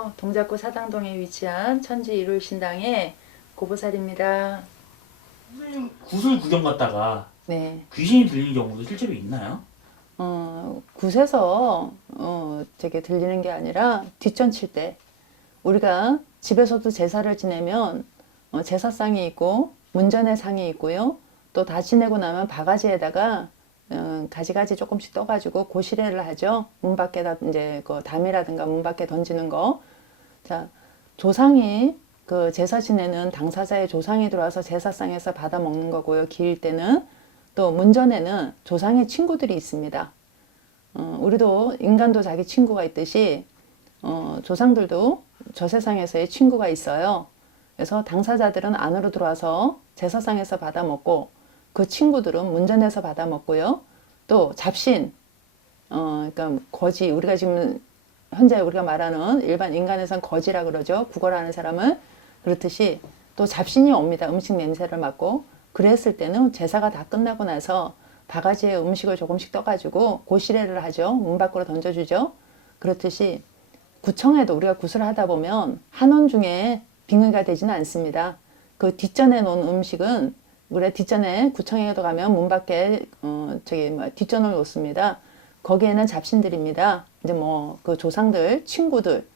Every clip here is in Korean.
안녕하세요. 동작구 사당동에 위치한 천지 일울신당의 고보살입니다. 선생님 굿을 구경 갔다가 네, 귀신이 들리는 경우도 실제로 있나요? 굿에서 되게 들리는 게 아니라 뒷전 칠 때 우리가 집에서도 제사를 지내면 제사상이 있고 문전의 상이 있고요. 또 다 지내고 나면 바가지에다가 가지가지 조금씩 떠가지고 고시래를 하죠. 문 밖에다 이제 그 담이라든가 문 밖에 던지는 거. 자, 조상이 그 제사 지내는 당사자의 조상이 들어와서 제사상에서 받아 먹는 거고요. 기일 때는 또 문전에는 조상의 친구들이 있습니다. 우리도 인간도 자기 친구가 있듯이 조상들도 저 세상에서의 친구가 있어요. 그래서 당사자들은 안으로 들어와서 제사상에서 받아 먹고 그 친구들은 문전에서 받아 먹고요. 또 잡신, 그러니까 거지, 우리가 지금 현재 우리가 말하는 일반 인간에선 거지라 그러죠. 국어라는 사람은. 그렇듯이 또 잡신이 옵니다. 음식 냄새를 맡고. 그랬을 때는 제사가 다 끝나고 나서 바가지에 음식을 조금씩 떠가지고 고시래를 하죠. 문 밖으로 던져주죠. 그렇듯이 구청에도 우리가 굿을 하다 보면 한원 중에 빙의가 되지는 않습니다. 그 뒷전에 놓은 음식은 우리 뒷전에 구청에도 가면 문 밖에 뒷전을 놓습니다. 거기에는 잡신들입니다. 이제 뭐 그 조상들, 친구들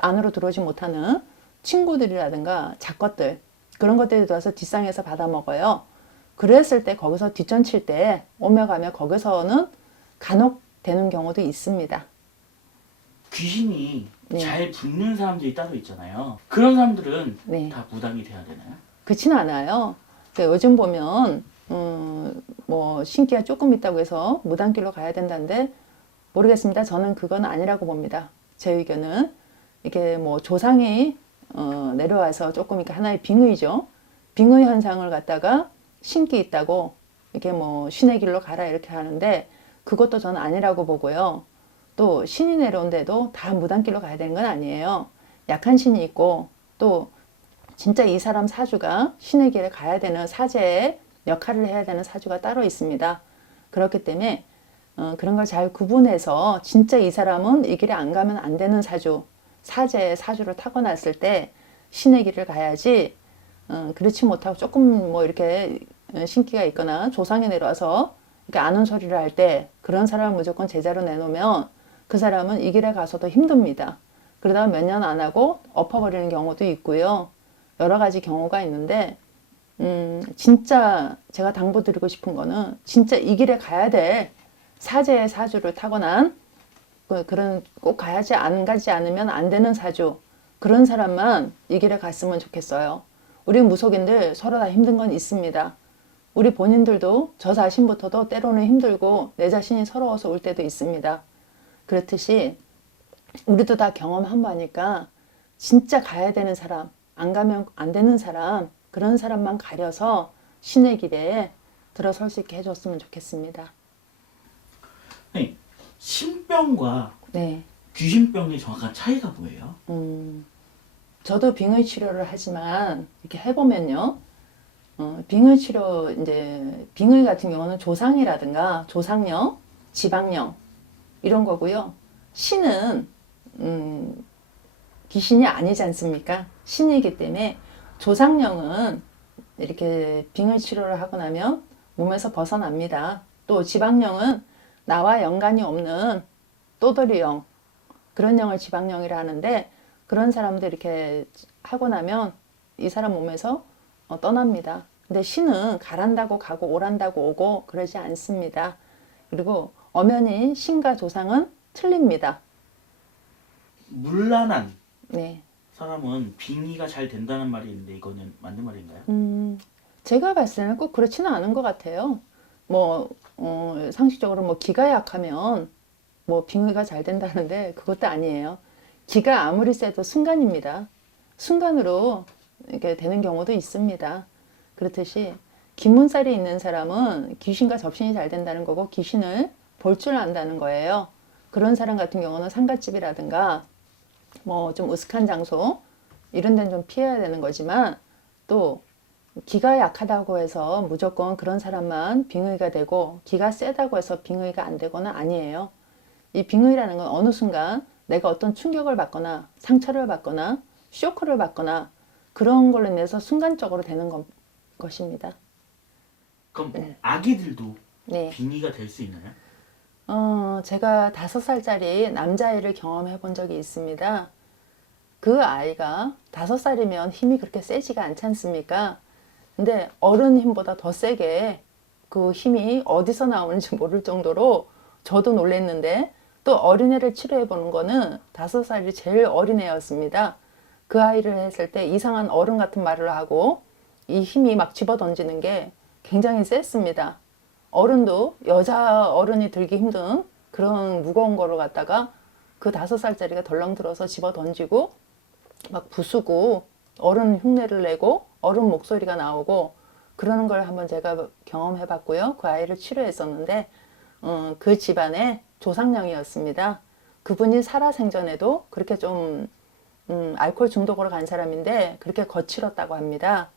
안으로 들어오지 못하는 친구들이라든가 작것들 그런 것들이 들어와서 뒷상에서 받아 먹어요. 그랬을 때 거기서 뒷전 칠 때 오며 가며 거기서는 간혹 되는 경우도 있습니다. 귀신이 네. 잘 붙는 사람들이 따로 있잖아요. 그런 사람들은 네. 다 무당이 돼야 되나요? 그렇지는 않아요. 그러니까 요즘 보면 뭐 신기가 조금 있다고 해서 무당길로 가야 된다는데 모르겠습니다. 저는 그건 아니라고 봅니다. 제 의견은 이게 뭐 조상이 내려와서 조금 이렇게 하나의 빙의죠. 빙의 현상을 갖다가 신기 있다고 이렇게 뭐 신의 길로 가라 이렇게 하는데 그것도 저는 아니라고 보고요. 또 신이 내려온데도 다 무당길로 가야 되는 건 아니에요. 약한 신이 있고 또 진짜 이 사람 사주가 신의 길에 가야 되는 사제의 역할을 해야 되는 사주가 따로 있습니다. 그렇기 때문에 그런 걸 잘 구분해서 진짜 이 사람은 이 길에 안 가면 안 되는 사주, 사제의 사주를 타고났을 때 신의 길을 가야지 그렇지 못하고 조금 뭐 이렇게 신기가 있거나 조상이 내려와서 이렇게 아는 소리를 할 때 그런 사람을 무조건 제자로 내놓으면 그 사람은 이 길에 가서도 힘듭니다. 그러다가 몇 년 안 하고 엎어버리는 경우도 있고요. 여러 가지 경우가 있는데 진짜 제가 당부드리고 싶은 거는 진짜 이 길에 가야 될 사제의 사주를 타고난 그런 꼭 가야지 안 가지 않으면 안 되는 사주 그런 사람만 이 길에 갔으면 좋겠어요. 우리 무속인들 서로 다 힘든 건 있습니다. 우리 본인들도 저 자신부터도 때로는 힘들고 내 자신이 서러워서 올 때도 있습니다. 그렇듯이 우리도 다 경험한 바니까 진짜 가야 되는 사람 안 가면 안 되는 사람 그런 사람만 가려서 신의 길에 들어설 수 있게 해줬으면 좋겠습니다. 네. 신병과 네, 귀신병의 정확한 차이가 뭐예요? 저도 빙의 치료를 하지만 이렇게 해보면요, 빙의 치료 이제 빙의 같은 경우는 조상이라든가 조상령, 지방령 이런 거고요. 신은 귀신이 아니지 않습니까? 신이기 때문에 조상령은 이렇게 빙의 치료를 하고 나면 몸에서 벗어납니다. 또 지방령은 나와 연관이 없는 또돌이령 그런 영을 지방령이라 하는데 그런 사람들 이렇게 하고 나면 이 사람 몸에서 떠납니다. 근데 신은 가란다고 가고 오란다고 오고 그러지 않습니다. 그리고 엄연히 신과 조상은 틀립니다. 물란한 네. 사람은 빙의가 잘 된다는 말이 있는데 이거는 맞는 말인가요? 제가 봤을 때는 꼭 그렇지는 않은 것 같아요. 뭐, 상식적으로 뭐 기가 약하면 뭐 빙의가 잘 된다는데 그것도 아니에요. 기가 아무리 세도 순간입니다. 순간으로 이렇게 되는 경우도 있습니다. 그렇듯이 기문살이 있는 사람은 귀신과 접신이 잘 된다는 거고 귀신을 볼 줄 안다는 거예요. 그런 사람 같은 경우는 상갓집이라든가 뭐 좀 으슥한 장소 이런 데는 좀 피해야 되는 거지만 또 기가 약하다고 해서 무조건 그런 사람만 빙의가 되고 기가 세다고 해서 빙의가 안 되거나 아니에요. 이 빙의라는 건 어느 순간 내가 어떤 충격을 받거나 상처를 받거나 쇼크를 받거나 그런 걸로 인해서 순간적으로 되는 것입니다. 그럼 아기들도 네. 빙의가 될 수 있나요? 제가 5살짜리 남자아이를 경험해 본 적이 있습니다. 그 아이가 5살이면 힘이 그렇게 세지가 않지 않습니까? 근데 어른 힘보다 더 세게 그 힘이 어디서 나오는지 모를 정도로 저도 놀랬는데 또 어린애를 치료해 보는 거는 5살이 제일 어린애였습니다. 그 아이를 했을 때 이상한 어른 같은 말을 하고 이 힘이 막 집어 던지는 게 굉장히 셌습니다. 어른도 여자 어른이 들기 힘든 그런 무거운 거를 갖다가 그 5살짜리가 덜렁 들어서 집어 던지고 막 부수고 어른 흉내를 내고 어른 목소리가 나오고 그러는 걸 한번 제가 경험해 봤고요. 그 아이를 치료했었는데 그 집안의 조상령이었습니다. 그분이 살아생전에도 그렇게 좀 알코올 중독으로 간 사람인데 그렇게 거칠었다고 합니다.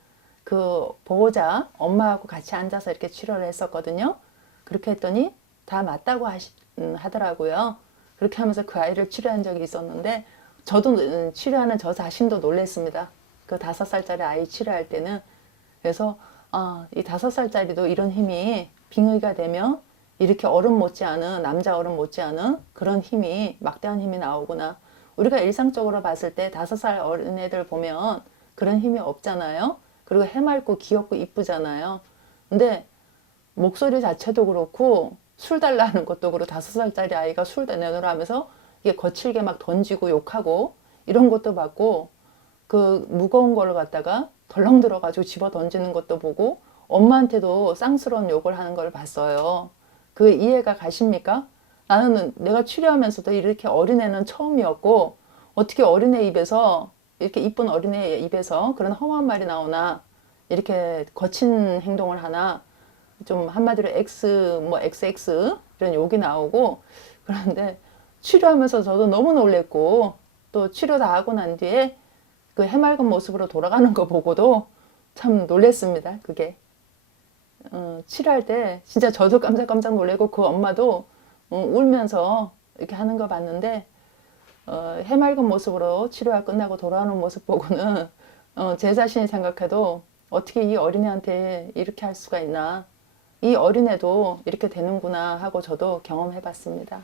그 보호자 엄마하고 같이 앉아서 이렇게 치료를 했었거든요. 그렇게 했더니 다 맞다고 하더라고요. 그렇게 하면서 그 아이를 치료한 적이 있었는데 저도 치료하는 저 자신도 놀랬습니다. 그 5살짜리 아이 치료할 때는. 그래서 이 5살짜리도 이런 힘이 빙의가 되면 이렇게 어른 못지않은 남자 어른 못지않은 그런 힘이 막대한 힘이 나오구나. 우리가 일상적으로 봤을 때 5살 어린애들 보면 그런 힘이 없잖아요. 그리고 해맑고 귀엽고 이쁘잖아요. 근데 목소리 자체도 그렇고 술 달라는 것도 그렇고 5살짜리 아이가 술 내놓으라 하면서 이게 거칠게 막 던지고 욕하고 이런 것도 봤고 그 무거운 거를 갖다가 덜렁 들어가지고 집어 던지는 것도 보고 엄마한테도 쌍스러운 욕을 하는 걸 봤어요. 그 이해가 가십니까? 나는 내가 치료하면서도 이렇게 어린애는 처음이었고 어떻게 어린애 입에서 이렇게 이쁜 어린애 입에서 그런 험한 말이 나오나 이렇게 거친 행동을 하나 좀 한마디로 뭐 XX 이런 욕이 나오고 그런데 치료하면서 저도 너무 놀랬고 또 치료 다 하고 난 뒤에 그 해맑은 모습으로 돌아가는 거 보고도 참 놀랬습니다. 그게 치료할 때 진짜 저도 깜짝깜짝 놀래고 그 엄마도 울면서 이렇게 하는 거 봤는데 해맑은 모습으로 치료가 끝나고 돌아오는 모습 보고는 제 자신이 생각해도 어떻게 이 어린애한테 이렇게 할 수가 있나 이 어린애도 이렇게 되는구나 하고 저도 경험해 봤습니다.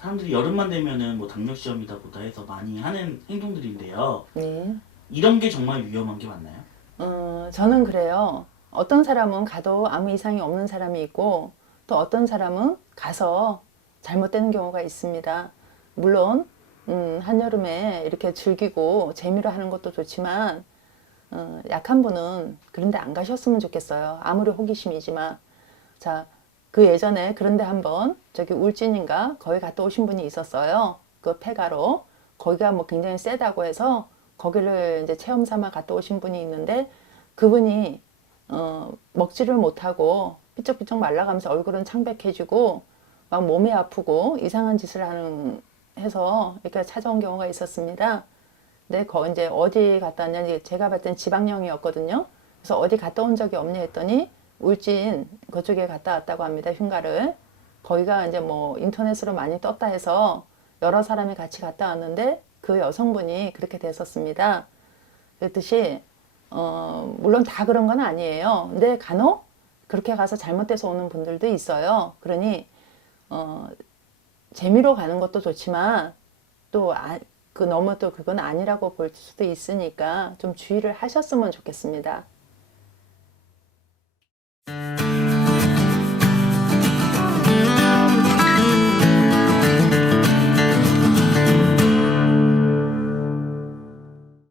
사람들이 여름만 되면은 뭐 당뇨 시험이다 보다 해서 많이 하는 행동들인데요. 네. 이런 게 정말 위험한 게 맞나요? 저는 그래요. 어떤 사람은 가도 아무 이상이 없는 사람이 있고 또 어떤 사람은 가서 잘못되는 경우가 있습니다. 물론 한여름에 이렇게 즐기고 재미로 하는 것도 좋지만 약한 분은 그런데 안 가셨으면 좋겠어요. 아무리 호기심이지만. 자, 그 예전에 그런데 한번 저기 울진인가 거기 갔다 오신 분이 있었어요. 그 폐가로. 거기가 뭐 굉장히 세다고 해서 거기를 이제 체험 삼아 갔다 오신 분이 있는데 그분이 먹지를 못하고 삐쩍삐쩍 말라가면서 얼굴은 창백해지고 막 몸이 아프고 이상한 짓을 해서 이렇게 찾아온 경우가 있었습니다. 근데 이제 어디 갔다 왔냐, 제가 봤을 땐 지방령이었거든요. 그래서 어디 갔다 온 적이 없냐 했더니 울진 그쪽에 갔다 왔다고 합니다. 흉가를. 거기가 이제 뭐 인터넷으로 많이 떴다 해서 여러 사람이 같이 갔다 왔는데 그 여성분이 그렇게 됐었습니다. 그랬듯이 물론 다 그런 건 아니에요. 근데 간혹 그렇게 가서 잘못돼서 오는 분들도 있어요. 그러니 재미로 가는 것도 좋지만 또 너무 또 그건 아니라고 볼 수도 있으니까 좀 주의를 하셨으면 좋겠습니다.